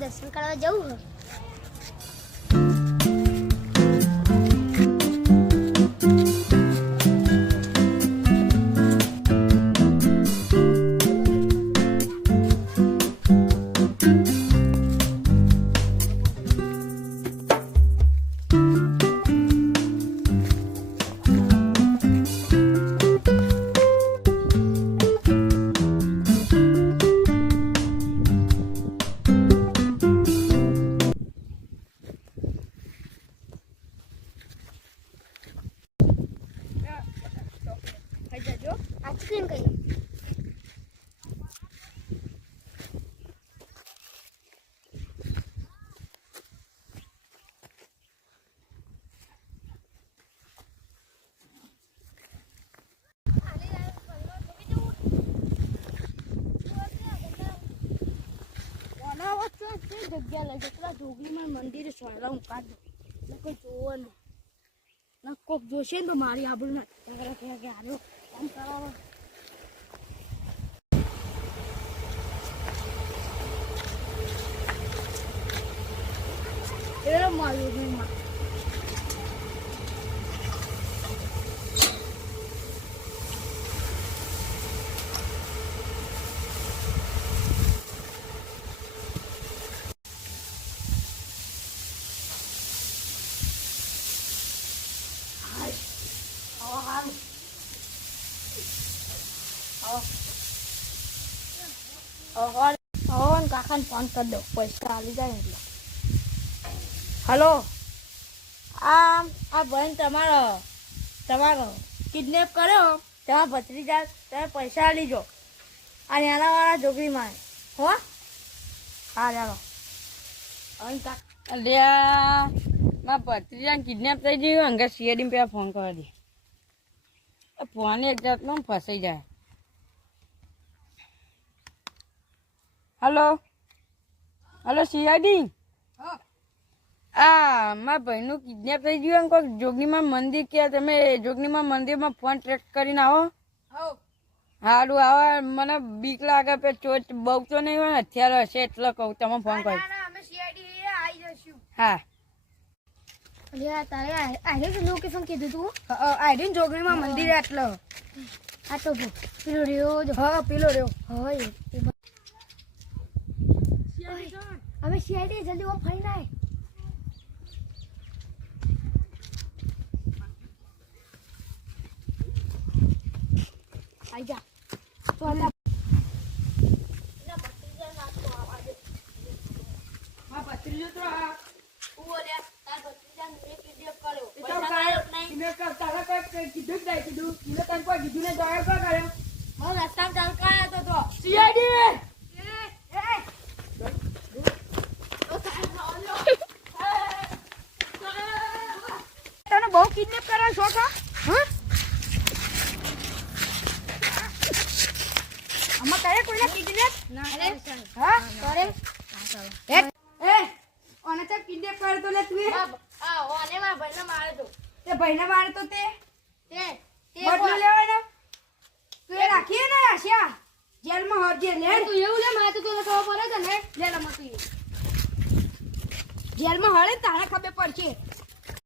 દર્શન કરવા જવું હે. આઈસ્ક્રીમ કઈ જગ્યા લાગે પેલા જોગલીમાં મંદિરે સોયલા હું કાઢ દઉં કોઈ જોવો ને કોક જોશે ને તો મારી આબરૂ ના કે હારો કામ કરાવો. એ મારું નહીં કાકાને ફોન કરી દો પૈસા આવી જાય એટલે. હલો આ ભાઈ તમારો કિડનેપ કર્યો તમારા ભત્રીજા તમે પૈસા આલી જો આ નાનાવાળા જોગરીમાં હો. હા ચાલો અલ્યા મારા ભત્રીજાને કિડનેપ થઈ ગયું અંગે સીઆઈડી પેલા ફોન કરવા દે. ફોન એક જાતનો ફસાઈ જાય. હલો સીઆઈડી મારા ભાઈનું કિડનેપ થઈ ગયું કોઈ જોગણીમાં મંદિર કે તમે જોગણીમાં મંદિરમાં ફોન ટ્રેક કરીને આવો. સારું આવે મને બીક લાગે પે ચોટ બહુ તો નહીં હોય હથિયાર હશે એટલે કહું તમે ફોન કરો. હા તારે આઈડી લોકેશન કીધું તું આઈડી જોગણીમાં મંદિર એટલે આ તો પેલો રહ્યો હા પેલો રહ્યો હવે સીઆઈડી જલ્દી ઓ ફાઈ નાય. આઈ જા તો આ ભત્રીજો તો આ ઓલ્યા તાર ભત્રીજા ને કિડનેપ કર્યો એ તો કાયો નહીં તારા કોઈ કીધું જ નહીં કીધું એને તને કોઈ કીધું ને તો આવ્યો કા કર્યો હું રસ્તામાં ચાલકાયો તો સીઆઈડી તને બહુ કિડનેપ કરવા શોખ હા આમાં કરે કોઈને કિડનેપ ના હા કરે એ ઓને તો કિડનેપ કર્યો તો લે તું આ ઓને માં ભાઈને મારે તો તે ભાઈને મારે તો તે બદલો તે લેવાનો તું એ રાખીએ ને આશા જેલમાં હોજે લે તું એવું લે મારે તો તને ખબર પડે કે ને લે રમતું જેલમાં હળે તારે ખબર પડશે